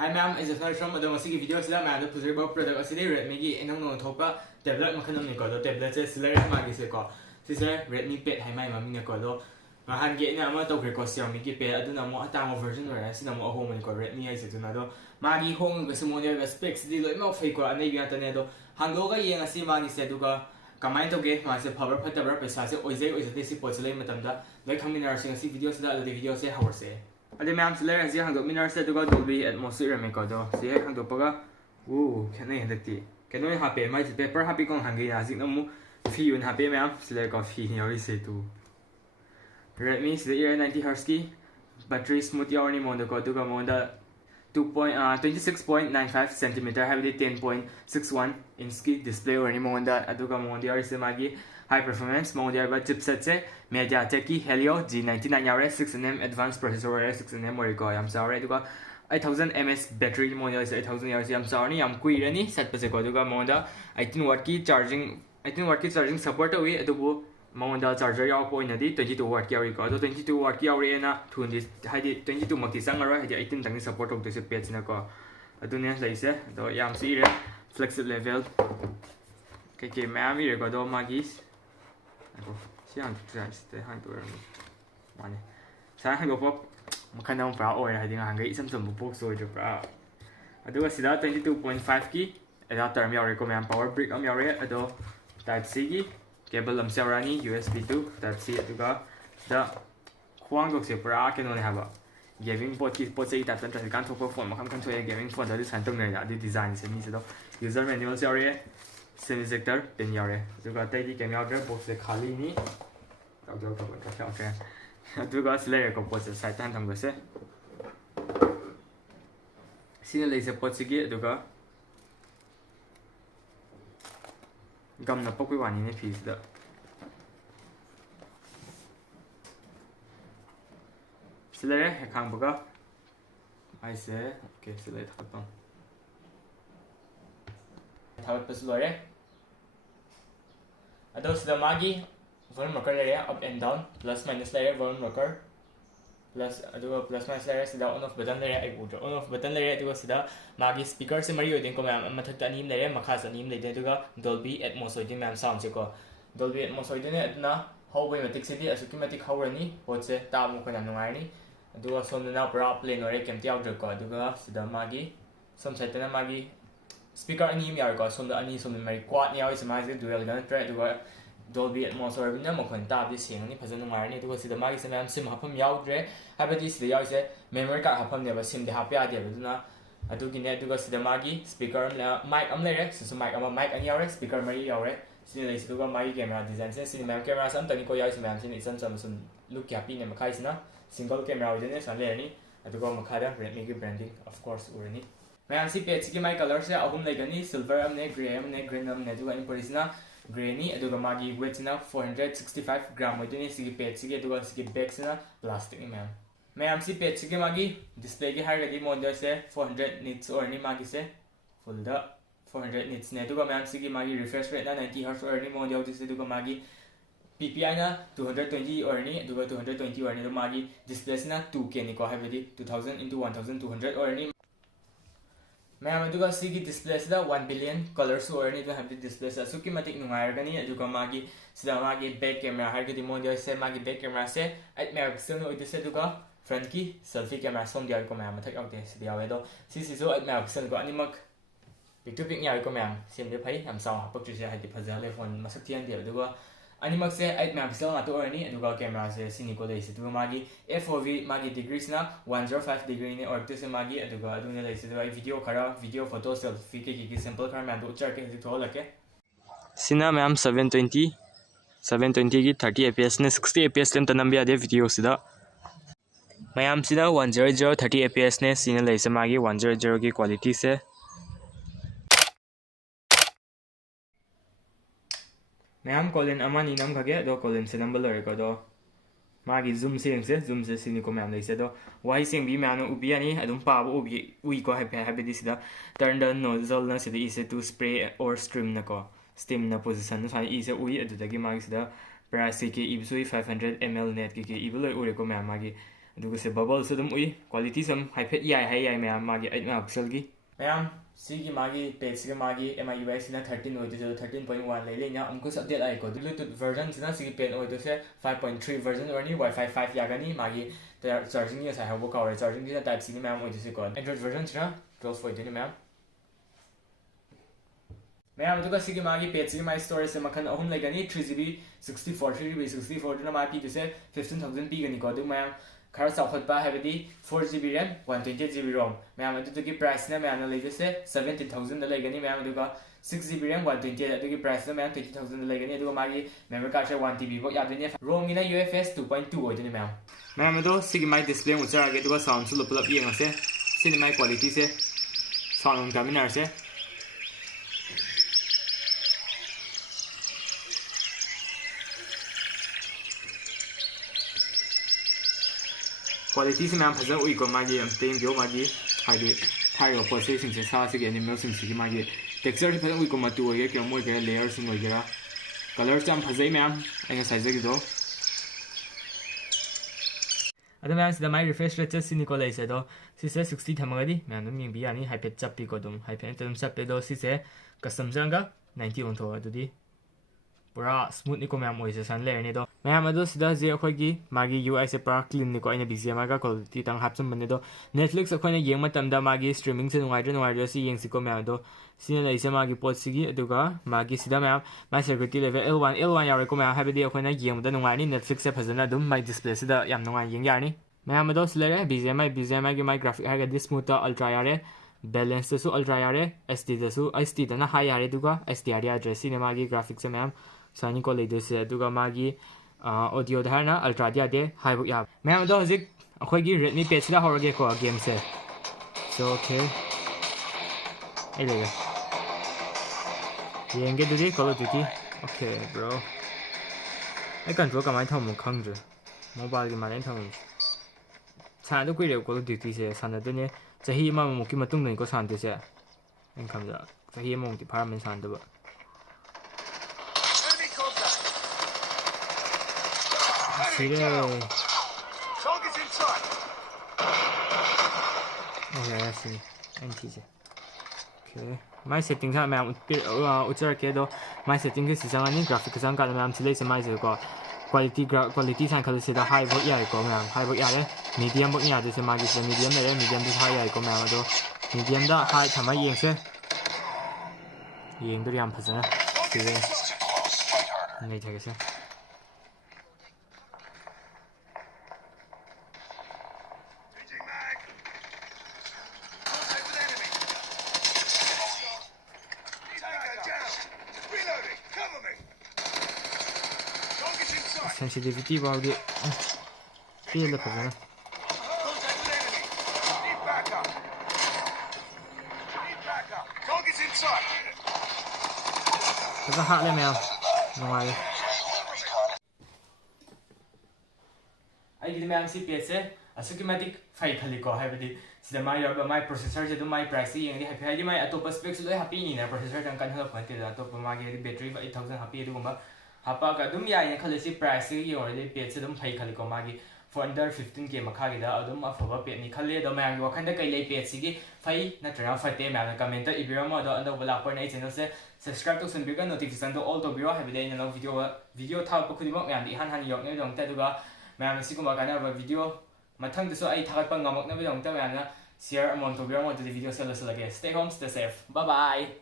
Hi ma'am, is a from the Masiki video sila ma'am the preserve product aside Redmi gi enong no thopa tablet makhanam ni ko do tablet se sila ma gi se ko sisa Redmi Pad hai mai mami ne ko do mahan ge na ma to ko Xiaomi gi Pad aduna mo atama version ora sina mo home ni ko Redmi ai se tuna do magi home ga sumo ne specs di lo ma fei ko anai ga tane do hanglo ga yeng asi magi se du ga kamai to ge ma se power phatabra paisa se oizai oizai si pot se matam da loi khaminar sing si video sida the video se hawar se अरे ma'am सिले ऐसे हम मिनर से तो Dolby atmosphere में को दो से हम तो पगा वो कहने हदती कहने हापे माइ पेपर हापी को हंगे याजिक नमु फी उन हापे मैम सिले को फी यारी से तू Redmi सिले 90 Hz की बैटरी स्मूथ यावनी मोड को दुगा मोड 26.95 cm हाबदी 10.61 इंच की डिस्प्ले वाली मोड अदुगा मोड यारी से मागी high performance mode यार chipset से MediaTek की Helio G99 यारे 6nm advanced processor यारे 6nm और को याम सारे दुगा 8000 mAh battery mode यारे 8000 यारे याम सारे याम कुई रनी सेट पे से को दुगा मोड 18 watt की charging support हुई अदुबो मोड charger याव को इनदी 22 watt की यारे को तो 22 watt की यारे ना थुंदी हाइदी 22 मक्ति संगरो हाइदी 18 तंगी support होते से पेज ना को अदुने लाइसे तो याम सीरे flexible level के मैम ये को दो मागीस 시간 투자했을 때 한도 많이 사실 이거 makhanang pra oil hai ding hangai isam sam box oil pra aduga sida 22.5 ki adapter am yare ko man power brick am yare ado type C ki cable am sarani USB 2 type C aduga da khwang gok se pra ke no ne haba gaming port ki port se type tan kan thok phone makham kan thoye gaming phone da san tong ne da design se ni se do user manual yare semi sector pen yare aduga tai di game yare box se khali ni okay aduga sile ko pot se site tan thang go se sine le se pot se gi aduga gam na pokoi wani ne piece da sile he khang boga ai se okay sile thapang thawat pas lore ado sida magi volume rocker area up and down plus minus layer volume rocker plus aduga plus minus layer sida on off button layer ai ujo on off button layer aduga sida magi speaker se mari odin ko ma'am mathak ta nim layer makha sa nim leide aduga Dolby Atmos odin ma'am sound se ko Dolby Atmos odin ne adna howai matik se di asuki matik howrani pot se ta mu ko na nungai ni aduga som na pra plane ore kem ti out ko aduga sida magi som site na magi speaker ani mi ar ko som da ani som mari quad ni ai se magi dual gan try aduga Dolby Atmos or na makon tab di sing ni phazan ngai ni to sida magi se ma'am sim hapam yaudre habati sida yaw se memory card hapam ne ba sim de hapya de aduna adugi ne aduga sida magi speaker na mic am lere su mic am mic ani yaure speaker mari yaure sine le sida magi camera design se sine ma'am camera sam tani ko yaw se ma'am sine sam look happy ne makai sina single camera ode san le ni aduga makada Redmi ki branding of course urani ma'am si page ki my color se ahum le gani silver am ne gray am ne green am ne aduga imporisna Granny aduga magi weight na 465 gram odini sigi page sigi aduga sigi back sina plastic ni ma'am si page sigi magi display gi hargadi model se 400 nits or ni magi se full da 400 nits ne aduga ma'am sigi magi refresh rate na 90 Hz or ni model dis aduga magi PPI na 220 or ni aduga 220 or ni magi display sina 2K ni ko habedi 2000 into 1200 or ni ma'am aduga sigi display sida 1 billion colors or ni to have the display sa suki matik nungai gani aduga magi sida magi back camera har gadi model se magi back camera se 8 megapixel no idise aduga front ki selfie camera som dia ko ma'am mathak out se dia wedo si so 8 megapixel ko animak pic to pic nya ko ma'am sim de phai am saw hapak chu se hai di phaja le phone masak tian dia aduga animak se 8 megapixel na to or ni aduga camera se sini ko le se aduga magi FOV magi degrees na 105 degree ni or to se magi aduga aduna le se video khara video photo selfie ki simple khara man do char ke di thol ke sina ma'am 720 ki 30 fps ne 60 fps lem tanam bia de video sida ma'am sida 100 30 fps ne sina le se magi 100 ki quality se ma'am colon amani nam khage do colon se number lore ko do magi zoom se sini ko ma'am le se do wai sing bi ma'am ubi ani adum pa bo ubi ui ko ha be disida turn the nozzle na se is to spray or stream na ko steam na position na sai is ui adu dagi magi sida price ke ibsui 500 ml net ke ibuloi ure ko ma'am magi ꯑꯗꯨꯒ ꯁꯤ ꯕꯕꯜꯁꯨ ꯑꯗꯨꯝ ꯎꯏ ꯀ꯭ꯋꯥꯂꯤꯇꯤꯁꯨ ꯑꯗꯨꯝ ꯍꯥꯏꯐꯦꯠ ꯌꯥꯏ ꯍꯥꯏ ꯌꯥꯏ ꯃꯌꯥꯝ ꯃꯥꯒꯤ 8 ꯃꯦꯒꯥꯄꯤꯛꯁꯦꯜꯒꯤ ꯃꯌꯥꯝ ꯁꯤꯒꯤ ꯃꯥꯒꯤ ꯄꯦꯖꯁꯤꯒ ꯃꯥꯒꯤ MI UI ꯁꯤꯅ 13 ꯑꯣꯏꯗꯣꯏꯁꯦ 13.1 ꯂꯩꯅ ꯑꯃꯨꯛꯀꯁꯨ ꯑꯞꯗꯦꯠ ꯂꯥꯛꯏꯀꯣ ꯕ꯭ꯂꯨꯇꯨꯠ ꯚꯔꯖꯟꯁꯤꯅ ꯁꯤꯒꯤ ꯄꯦꯟ ꯑꯣꯏꯗꯣꯏꯁꯦ 5.3 ꯚꯔꯖꯟ ꯑꯣꯏꯔꯅꯤ Wi-Fi 5 ꯌꯥꯒꯅꯤ ꯃꯥꯒꯤ ꯆꯥꯔꯖꯤꯡꯒꯤ ꯉꯁꯥꯏ ꯍꯧꯕ ꯀꯥꯎꯔꯦ ꯆꯥꯔꯖꯤꯡꯁꯤꯅ Type C ꯅꯤ ꯃꯌꯥꯝ ꯑꯣꯏꯗꯣꯏꯁꯦꯀꯣ Android ꯚꯔꯖꯟꯁꯤꯅ 12 ꯑꯣꯏꯗꯣꯏꯅꯤ ꯃꯌꯥꯝ ꯑꯗꯨꯒ ꯁꯤꯒꯤ ꯃꯥꯒꯤ ꯄꯦꯖꯁꯤꯒꯤ ꯃꯥꯒꯤ ꯁ꯭ꯇꯣꯔꯦꯖꯁꯦ ꯃꯈꯜ ꯑꯍꯨꯝ ꯂꯩꯒꯅꯤ 3GB 64 3GB 64 ꯗꯨꯅ ꯃꯥ ꯄꯤꯗꯣꯏꯁꯦ 15,000 ꯄꯤꯒꯅꯤꯀꯣ ꯑꯗꯨ ꯃꯌꯥꯝ खर चाखोटपा है 4GB RAM 128GB ROM ma'am अदुगी प्राइस ने मैम लेगसे 17,000 लेगनी मैम 6GB RAM 128 अदुगी प्राइस ने मैम 20,000 लेगनी अदुगा मागी मेमोरी कार्ड से 1TB बो यादने ROM गिना UFS 2.2 ओइदने मैम अदो सिगी माई डिस्प्ले उचरागे अदुगा साउंड सु पुलप येंगसे सिनि माई क्वालिटी से साउंड टर्मिनल से क्वालिटी से मैम फजन उइको मागी तेंग जो मागी हाइदि थाइरो पोसे सिंग से सा से एनिमल सिंग से मागी टेक्सचर से फजन उइको मतु ओगे के मोय के लेयर सिंग ओगेरा कलर चाम फजै मैम एंग साइज गिदो अद मैम सिदा माई रिफ्रेश रेट सिनि को लेसे दो सिसे 60 थमगदी मैम दम यंग बियानी हाइपेट चप्पी को दम हाइपेट तम चप्पे दो सिसे कस्टम जंगा 90 ओन थो अदुदी पूरा स्मूथ निको मैम ओइसे सन लेरनी दो मैम अदो सिदा जे अखोगी मागी UI से पूरा क्लीन निको आइना BGMI का क्वालिटी तंग हापसम बने दो Netflix अखोइना येंग मतमदा मागी स्ट्रीमिंग से नुवाइद्र सि येंग सिको मैम दो सिने लेसे मागी पोट सिगी अदुगा मागी सिदा मैम माई सिक्योरिटी लेवल L1 यारेको मैम हाबेदी अखोइना येंगदा नुवाइनी Netflix से फजना दुम माई डिस्प्ले सिदा याम नुवाइ येंग यारनी मैम अदो सिलेरे BGMI की माई ग्राफिक हागा दि स्मूथ अल्ट्रा यारे बैलेंस तसु अल्ट्रा यारे SD तसु SD दना हाई यारे दुगा SDR यारे सिने मागी ग्राफिक से मैम सानी को लेदे से दुगा मागी ऑडियो धारना अल्ट्रा दिया दे हाई बुक या मैम दो हजिक अखोगी Redmi Pad सिदा होरगे को गेम से सो ओके ए लेगा येंगे दुदी call of duty okay bro I control कमाई थमु खंगजु मोबाइल की माने थमु सानदो कुइरे कॉल ऑफ ड्यूटी से सानदने चाही मा मुकी मतुंग नै को सानदे से इनकम दा चाही मा मुकी फारमेन सानदबा Okay, I see. NTJ. Okay. My setting sa ma'am उचर के दो my setting के सिस्टम अनि ग्राफिक के संग मैम सिले से माइ को क्वालिटी सान खल सिदा हाई बो याय को मैम हाई बो यारे मीडियम बो या से मागी से मीडियम ले मीडियम दि हाई याय को मैम दो मीडियम दा हाई थमा येंग से येंग दो याम फजना सिले नहीं थे से sensitivity about it. Feel the problem. There's a hat there, man. No way. I did my CPS. A schematic fight helico have the my processor to do my pricing and happy my top specs happy in a processor and can help until the top of my battery 8,000 happy to go. हापाका दुम याय खलसी price की ओरले page से दुम फै खलिको मागी for under 15k मखागी दा अदुम अफबा page नि खले द मैम वखन द कै ले पेज सिगी फै नत्रा फते मैम कमेंट द इबिरम द अंदो बला पर नै चैनल से सब्सक्राइब तो सुनबिगा नोटिफिकेशन तो ऑल तो बिरो हाबिदे इन वीडियो था खुदिम मैम दि हान हान yok नै दंग तदुगा मैम सिगुमा गाना वीडियो मथंग दसो आई थागत पंग नमक नै दंग त मैम शेयर अमाउंट तो बिरो मो द वीडियो सेल लगे stay home stay safe bye bye